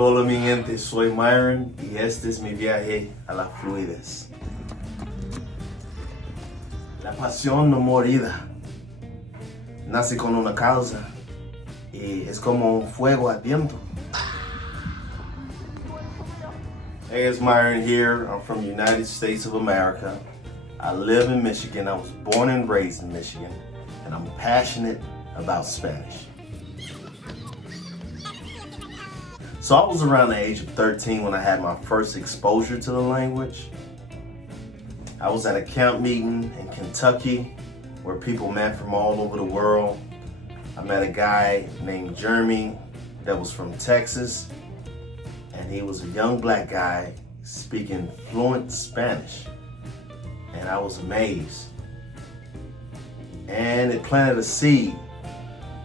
Hola, hola mi gente, soy Myron y este es mi viaje a la fluidez. La pasión no morida nace con una causa y es como un fuego ardiente. Hey, it's Myron here. I'm from the United States of America. I live in Michigan. I was born and raised in Michigan, and I'm passionate about Spanish. So I was around the age of 13 when I had my first exposure to the language. I was at a camp meeting in Kentucky where people met from all over the world. I met a guy named Jeremy that was from Texas, and he was a young black guy speaking fluent Spanish, and I was amazed. And it planted a seed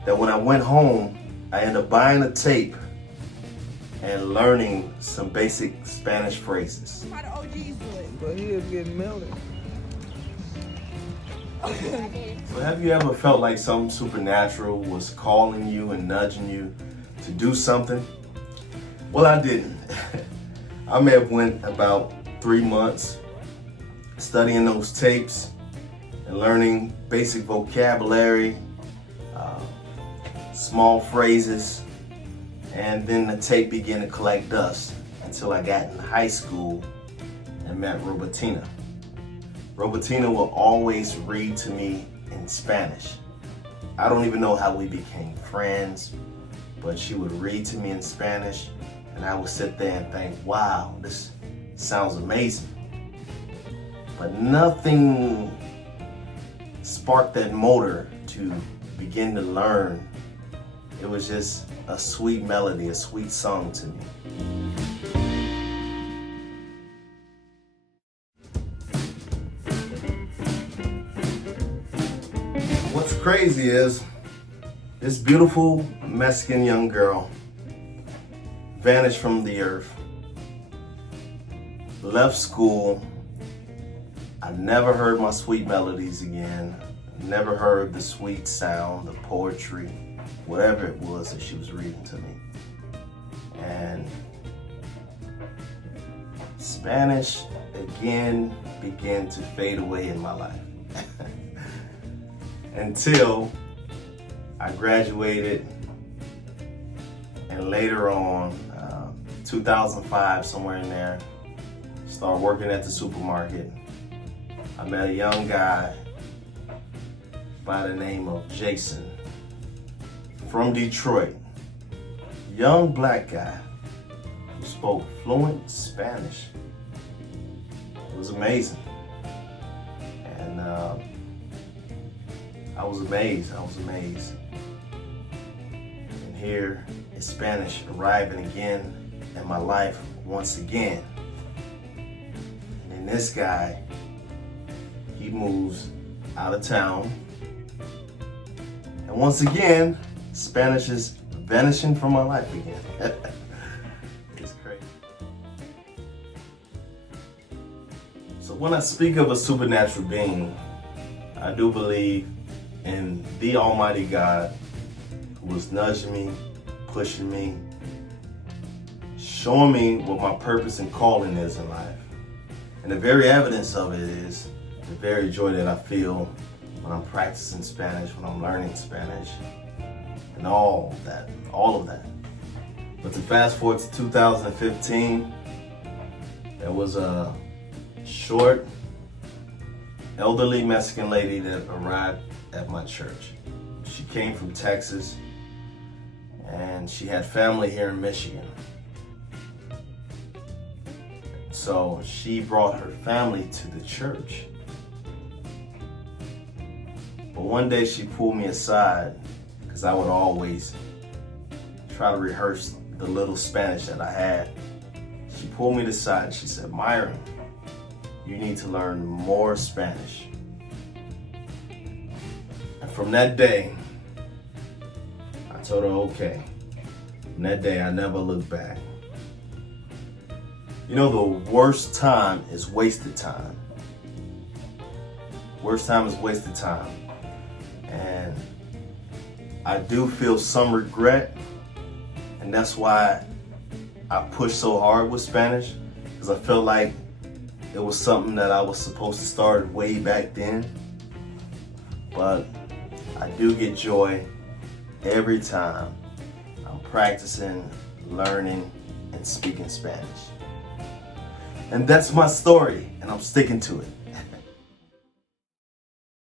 that when I went home, I ended up buying a tape and learning some basic Spanish phrases. How the OGs do it? But he was getting melted. So have you ever felt like something supernatural was calling you and nudging you to do something? Well, I didn't. I may have went about 3 months studying those tapes and learning basic vocabulary, small phrases, and then the tape began to collect dust until I got in high school and met Robertina. Robertina will always read to me in Spanish. I don't even know how we became friends, but she would read to me in Spanish, and I would sit there and think, wow, this sounds amazing. But nothing sparked that motor to begin to learn. It was just a sweet melody, a sweet song to me. What's crazy is this beautiful Mexican young girl vanished from the earth, left school. I never heard my sweet melodies again, never heard the sweet sound, the poetry, whatever it was that she was reading to me. And Spanish again began to fade away in my life until I graduated, and later on, 2005, somewhere in there, started working at the supermarket. I met a young guy by the name of Jason from Detroit, young black guy who spoke fluent Spanish. It was amazing. And I was amazed. And here is Spanish arriving again in my life once again. And then this guy, he moves out of town. And once again, Spanish is vanishing from my life again. It's crazy. So when I speak of a supernatural being, I do believe in the Almighty God who was nudging me, pushing me, showing me what my purpose and calling is in life. And the very evidence of it is the very joy that I feel when I'm practicing Spanish, when I'm learning Spanish, and all of that. But to fast forward to 2015, there was a short, elderly Mexican lady that arrived at my church. She came from Texas, and she had family here in Michigan. So she brought her family to the church. But one day she pulled me aside, because I would always try to rehearse the little Spanish that I had. She pulled me aside and she said, Myron, you need to learn more Spanish. And from that day, I told her, okay. From that day, I never looked back. You know, the worst time is wasted time. Worst time is wasted time. And I do feel some regret, and that's why I pushed so hard with Spanish because I felt like it was something that I was supposed to start way back then. But I do get joy every time I'm practicing, learning, and speaking Spanish. And that's my story, and I'm sticking to it.